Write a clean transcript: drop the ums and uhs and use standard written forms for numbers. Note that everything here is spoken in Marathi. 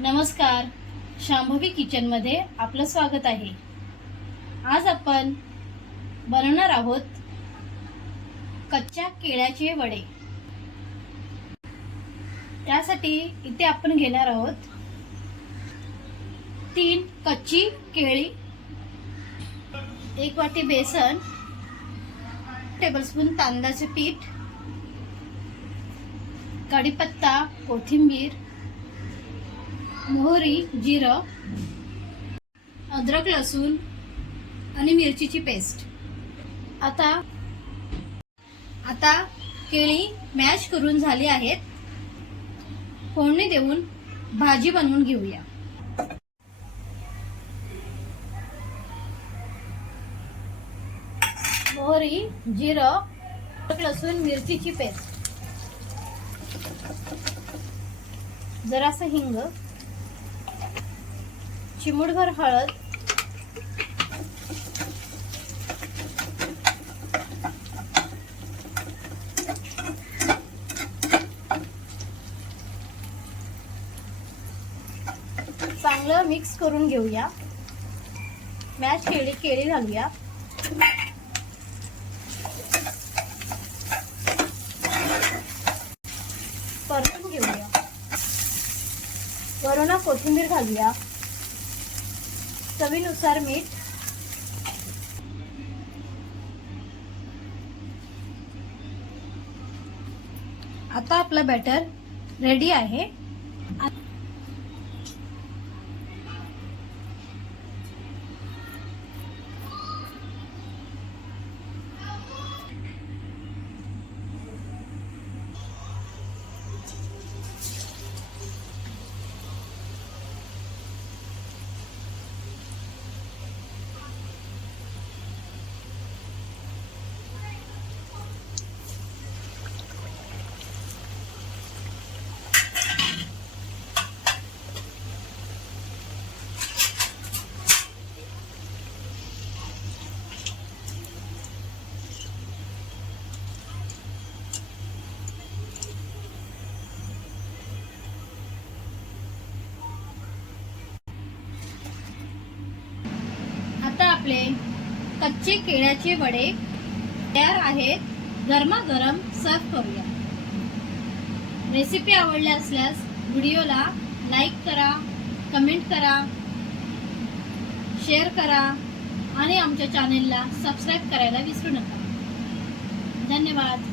नमस्कार, शांभवी किचनमध्ये आपलं स्वागत आहे। आज आपण बनवणार आहोत कच्च्या केळ्याचे वडे। त्यासाठी इथे आपण घेणार आहोत 3 कच्ची केळी, 1 वाटी बेसन, टेबलस्पून तांदळाचे पीठ, कढीपत्ता, कोथिंबीर, मोहरी, जिरं, अद्रक, लसूण आणि मिरचीची पेस्ट। आता केळी मॅश करून झाली आहेत। फोडणी देऊन भाजी बनवून घेऊया। मोहरी, जिरं, अद्रक, लसूण, मिरचीची पेस्ट, जरासं हिंग, चिमूटभर हळद, चांगलं मिक्स करून घेऊया। मॅश केळी घालूया। परतून घेऊया। वरून कोथिंबीर घालूया। चवीनुसार मीठ, आता आपलं बॅटर रेडी आहे। आता आपले कच्चे केळ्याचे वडे तयार आहेत। गरमागरम सर्व करूया। रेसिपी आवडली असल्यास व्हिडिओला लाईक करा, कमेंट करा, शेअर करा आणि आमच्या चॅनेलला सबस्क्राईब करायला विसरू नका। धन्यवाद।